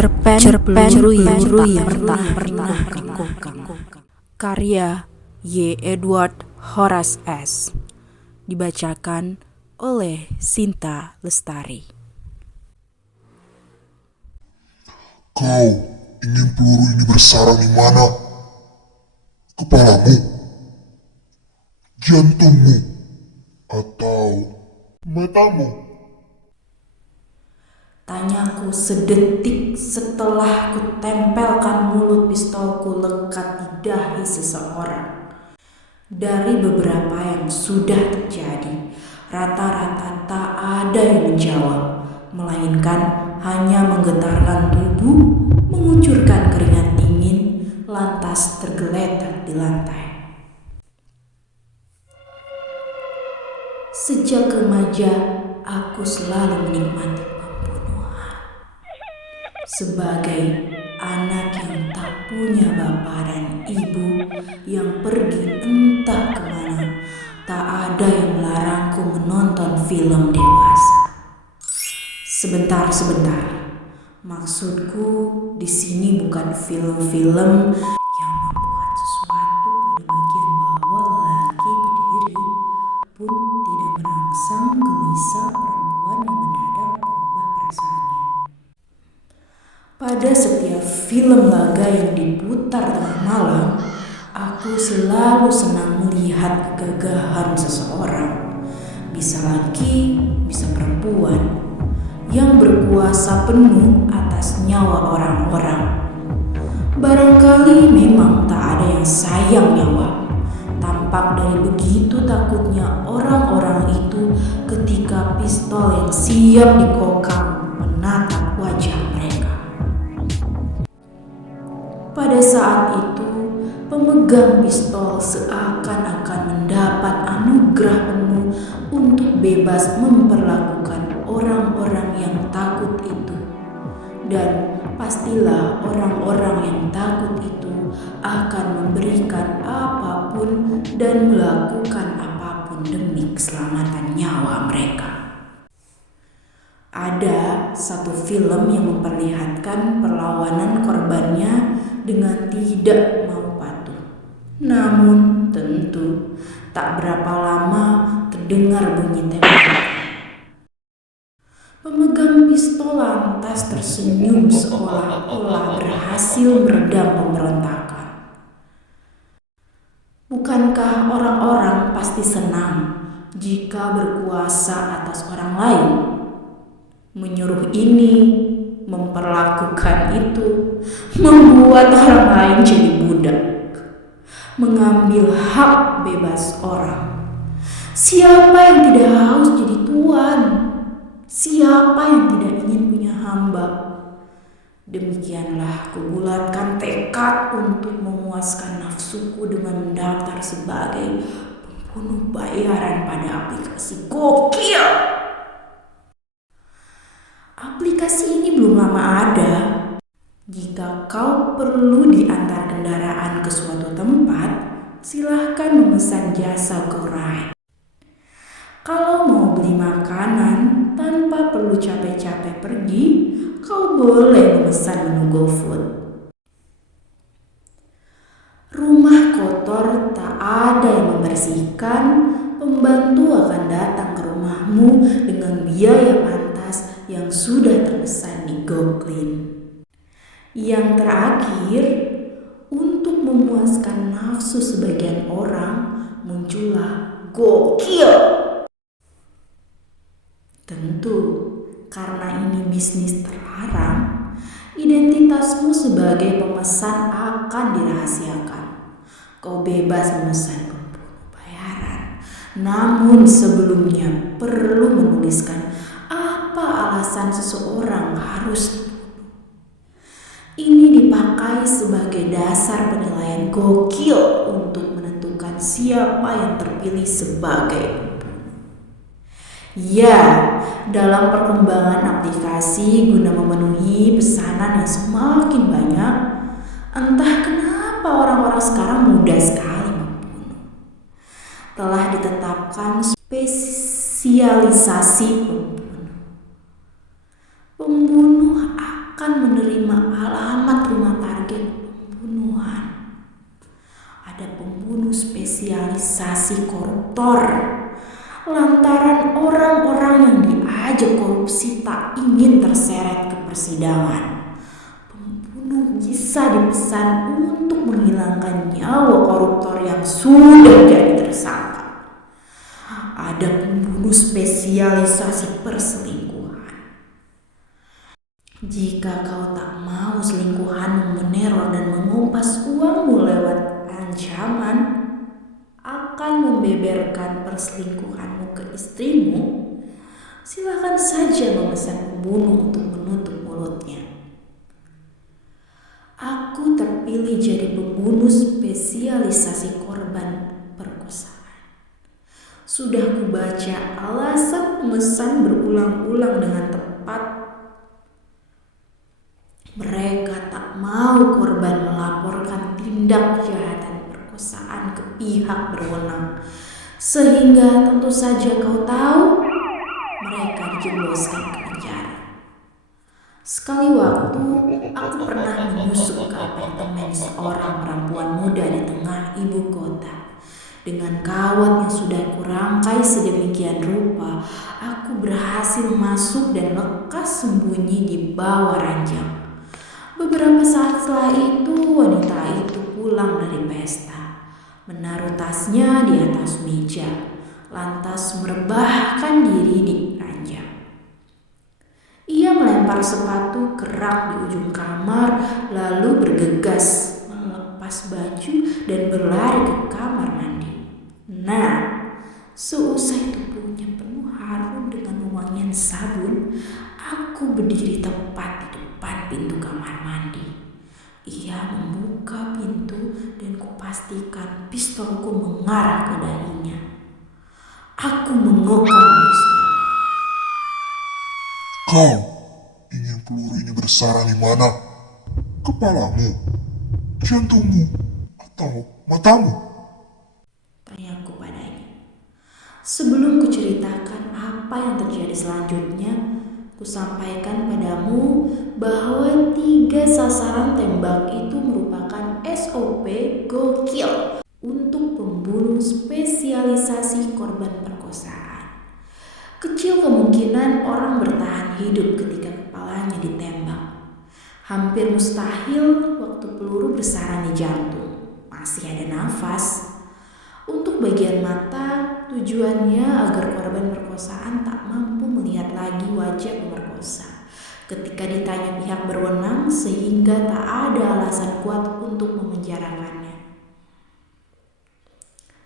Cerpen peluru yang tak pernah kukang. Karya Y. Edward Horace S. Dibacakan oleh Sinta Lestari. Kau ingin peluru ini bersarang di mana? Kepalamu, jantungmu, atau matamu? Tanyaku sedetik setelah kutempelkan mulut pistolku lekat di dahi seseorang. Dari beberapa yang sudah terjadi, rata-rata tak ada yang menjawab, melainkan hanya menggetarkan tubuh, mengucurkan keringat dingin, lantas tergeletak di lantai. Sejak remaja, aku selalu menikmati pembunuhan. Sebagai anak yang tak punya bapak dan ibu, yang pergi entah kemana, tak ada yang melarangku menonton film dewasa. Sebentar. Maksudku di sini bukan film-film yang membuat sesuatu pada bagian bawah lelaki berdiri pun tidak merangsang gelisah perempuan yang mendadak berubah perasaannya. Pada setiap film laga yang diputar tengah malam, aku selalu senang melihat kegagahan seseorang, bisa laki, bisa perempuan, yang berkuasa penuh atas nyawa orang-orang. Barangkali memang tak ada yang sayang nyawa. Tampak dari begitu takutnya orang-orang itu ketika pistol yang siap dikokang menatap wajah mereka. Pada saat itu, pemegang pistol seakan-akan mendapat anugerah penuh untuk bebas memperlakukan orang-orang yang takut itu. Dan pastilah orang-orang yang takut itu akan memberikan apapun dan melakukan apapun demi keselamatan nyawa mereka. Ada satu film yang memperlihatkan perlawanan korbannya dengan tidak mau patuh. Namun tentu tak berapa lama terdengar bunyi tembakan. Pemegang pistol lantas tersenyum seolah-olah berhasil meredam pemberontakan. Bukankah orang-orang pasti senang jika berkuasa atas orang lain? Menyuruh ini, memperlakukan itu, membuat orang lain jadi budak, mengambil hak bebas orang. Siapa yang tidak haus jadi tuan? Siapa yang tidak ingin punya hamba? Demikianlah kubulatkan tekad untuk memuaskan nafsuku dengan mendaftar sebagai pembunuh bayaran pada aplikasi gokil. Aplikasi ini belum lama ada. Jika kau perlu diantar kendaraan ke suatu tempat, silahkan memesan jasa GoRide. Kalau mau beli makanan tanpa perlu capek-capek pergi, kau boleh memesan menu GoFood. Rumah kotor tak ada yang membersihkan, pembantu akan datang ke rumahmu dengan biaya pantas yang sudah terpesan di GoClean. Yang terakhir, untuk memuaskan nafsu sebagian orang, muncullah gokil. Tentu, karena ini bisnis terlarang, identitasmu sebagai pemesan akan dirahasiakan. Kau bebas memesan pembunuh bayaran, namun sebelumnya perlu menuliskan apa alasan seseorang harus dibunuh. Ini dipakai sebagai dasar penilaian gokil untuk menentukan siapa yang terpilih sebagai pembunuh. Ya, dalam perkembangan aplikasi guna memenuhi pesanan yang semakin banyak, entah kenapa orang-orang sekarang mudah sekali membunuh. Telah ditetapkan spesialisasi pembunuh. Pembunuh akan menerima alamat rumah target pembunuhan. Ada pembunuh spesialisasi koruptor. Lantaran orang-orang yang diajak korupsi tak ingin terseret ke persidangan, pembunuh bisa dipesan untuk menghilangkan nyawa koruptor yang sudah jadi tersangka. Ada pembunuh spesialisasi perselingkuhan. Jika kau tak mau selingkuhanmu meneror dan mengumpas uangmu lewat ancaman akan membeberkan perselingkuhanmu ke istrimu, silakan saja memesan pembunuh untuk menutup mulutnya. Aku terpilih jadi pembunuh spesialisasi korban perkosaan. Sudah kubaca alasan pemesan berulang-ulang dengan tepat. Mereka tak mau korban melaporkan tindak kejahatan perkosaan ke pihak berwenang, sehingga tentu saja kau tahu mereka dijebloskan ke penjara. Sekali waktu aku pernah menyusup ke apartemen seorang perempuan muda di tengah ibu kota. Dengan kawat yang sudah kurangkai sedemikian rupa, aku berhasil masuk dan lekas sembunyi di bawah ranjang. Beberapa saat setelah itu, wanita itu pulang dari pesta, menaruh tasnya di atas meja, lantas merebahkan diri di ranjang. Ia melempar sepatu ke rak di ujung kamar, lalu bergegas melepas baju dan berlari ke kamar mandi. Nah, seusai tubuhnya penuh harum dengan wangian sabun, aku berdiri tepat di depan pintu kamar mandi. Ia membuka pintu dan kupastikan pistolku mengarah ke dahinya. Aku mengokang pistol. Kau ingin peluru ini bersarang di mana? Kepalamu, jantungmu, atau matamu? Tanyaku padanya. Sebelum kuceritakan apa yang terjadi selanjutnya, kusampaikan padamu bahwa 3 sasaran tembak itu merupakan SOP gokil untuk pembunuh spesialisasi korban perkosaan. Kecil kemungkinan orang bertahan hidup ketika kepalanya ditembak. Hampir mustahil waktu peluru bersarang di jantung masih ada nafas. Untuk bagian mata, tujuannya agar korban perkosaan tak mampu melihat lagi wajah pemerkosa ketika ditanya pihak berwenang, sehingga tak ada alasan kuat untuk memenjarakannya.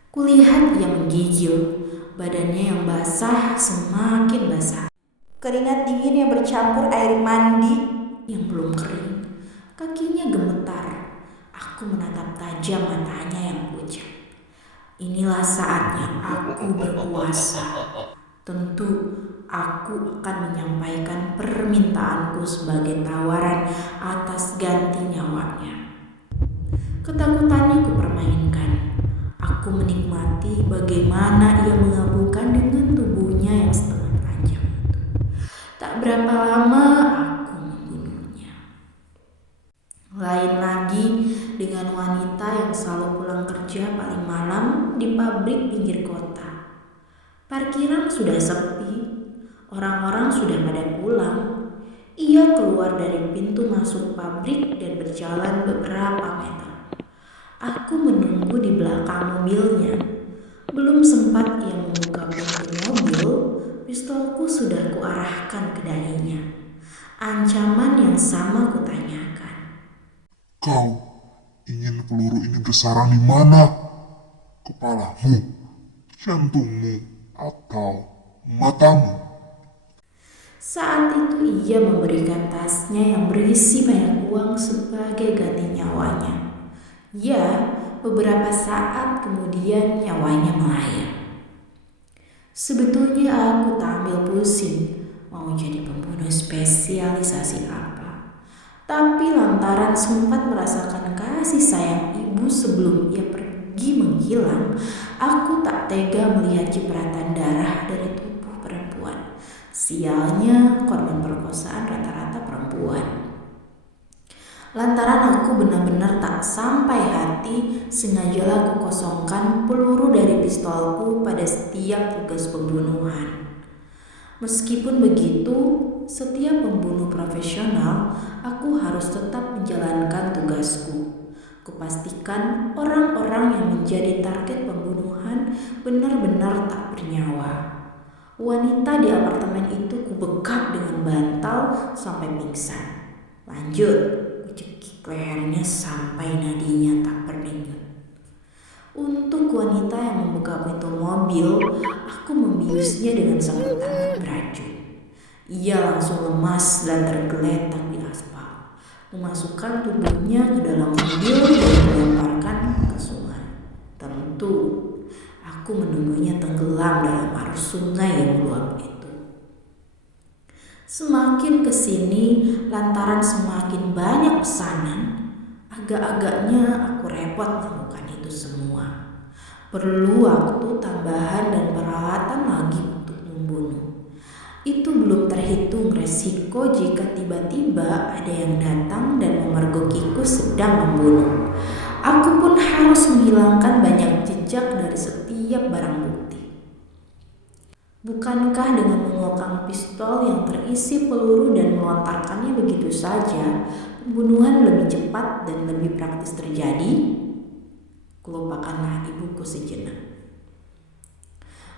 Kulihat ia menggigil, badannya yang basah semakin basah. Keringat dingin yang bercampur air mandi yang belum kering. Kakinya gemetar. Aku menatap tajam matanya yang pucat. Inilah saatnya aku berkuasa. Tentu aku akan menyampaikan permintaanku sebagai tawaran atas ganti nyawanya. Ketakutannya kupermainkan. Aku menikmati bagaimana ia menggabungkan dengan tubuhnya yang setengah telanjang itu. Tak berapa lama aku membunuhnya. Lain lagi dengan wanita yang selalu pulang kerja paling malam di pabrik pinggir kota. Parkiran sudah sepi, orang-orang sudah pada pulang. Ia keluar dari pintu masuk pabrik dan berjalan beberapa meter. Aku menunggu di belakang mobilnya. Belum sempat ia membuka pintu mobil, pistolku sudah kuarahkan ke dahinya. Ancaman yang sama kutanyakan. Kau ingin peluru ini bersarang di mana? Kepalamu, jantungmu, atau matamu? Saat itu ia memberikan tasnya yang berisi banyak uang sebagai ganti nyawanya. Ya, beberapa saat kemudian nyawanya melayang. Sebetulnya aku tak ambil pusing mau jadi pembunuh spesialisasi apa. Tapi lantaran sempat merasakan kasih sayang ibu sebelum ia pergi menghilang, aku tak tega melihat cipratan darah dari tubuh perempuan. Sialnya, korban perkosaan rata-rata perempuan. Lantaran aku benar-benar tak sampai hati, sengajalah aku kosongkan peluru dari pistolku pada setiap tugas pembunuhan. Meskipun begitu, setiap pembunuh profesional, aku harus tetap menjalankan tugasku. Kupastikan orang-orang yang menjadi target pembunuhan benar-benar tak bernyawa. Wanita di apartemen itu kubekap dengan bantal sampai pingsan. Lanjut, kucekik lehernya sampai nadinya tak berdenyut. Untuk wanita yang membuka pintu mobil, aku membiusnya dengan sarung tangan beracun. Ia langsung lemas dan tergeletak di aspal, memasukkan tubuhnya ke dalam mobil dan melemparkan ke sungai. Tentu, aku menunggunya tenggelam dalam arus sungai yang meluap itu. Semakin kesini, lantaran semakin banyak pesanan, agak-agaknya aku repot melakukan itu semua. Perlu waktu tambahan dan peralatan lagi untuk membunuh. Itu belum terhitung resiko jika tiba-tiba ada yang datang dan memergokiku sedang membunuh. Aku pun harus menghilangkan banyak jejak dari setiap barang bukti. Bukankah dengan mengokang pistol yang terisi peluru dan melontarkannya begitu saja, pembunuhan lebih cepat dan lebih praktis terjadi? Kulupakanlah ibuku sejenak.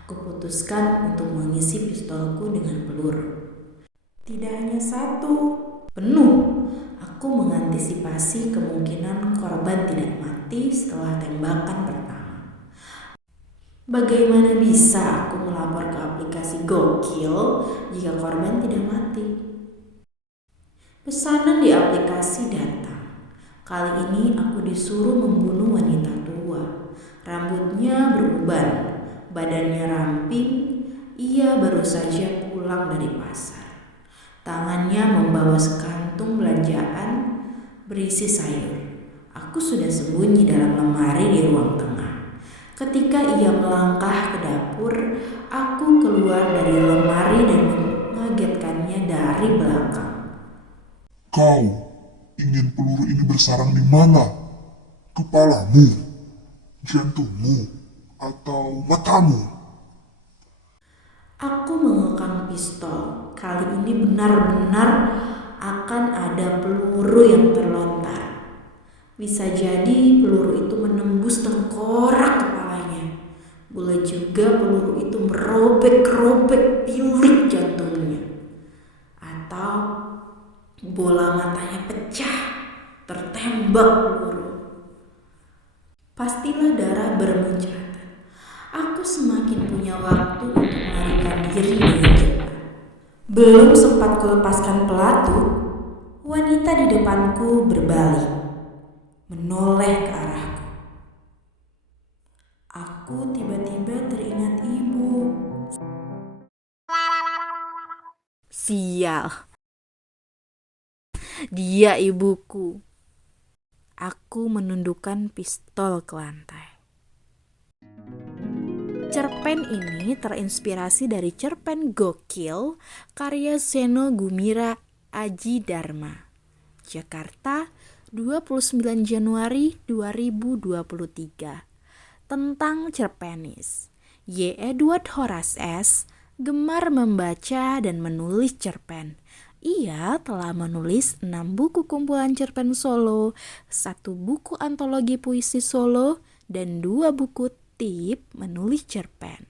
Kuputuskan untuk mengisi pistolku dengan peluru. Tidak hanya satu, penuh. Aku mengantisipasi kemungkinan korban tidak mati setelah tembakan pertama. Bagaimana bisa aku melapor ke aplikasi Gokil jika korban tidak mati? Pesanan di aplikasi datang. Kali ini aku disuruh membunuh wanita tua. Rambutnya beruban, badannya ramping. Ia baru saja pulang dari pasar. Tangannya membawa sekantung belanjaan berisi sayur. Aku sudah sembunyi dalam lemari di ruang tengah. Ketika ia melangkah ke dapur, aku keluar dari lemari dan mengagetkannya dari belakang. Kau ingin peluru ini bersarang di mana? Kepalamu, jantungmu, atau matamu? Aku mengekang pistol. Kali ini benar-benar akan ada peluru yang terlontar. Bisa jadi peluru itu menembus tengkorak kepalanya. Boleh juga peluru itu merobek-robek bilik jantungnya. Atau bola matanya pecah, tertembak peluru. Pastilah darah bermuncratan. Aku semakin punya waktu untuk melarikan diri dengan cepat. Belum sempat kulepaskan pelatu, wanita di depanku berbalik, menoleh ke arahku. Aku tiba-tiba teringat ibu. Sial. Dia ibuku. Aku menundukkan pistol ke lantai. Cerpen ini terinspirasi dari cerpen Gokil karya Seno Gumira Aji Dharma. Jakarta, 29 Januari 2023. Tentang cerpenis. Y. Edward Horace S. gemar membaca dan menulis cerpen. Ia telah menulis 6 buku kumpulan cerpen solo, 1 buku antologi puisi solo, dan 2 buku tip menulis cerpen.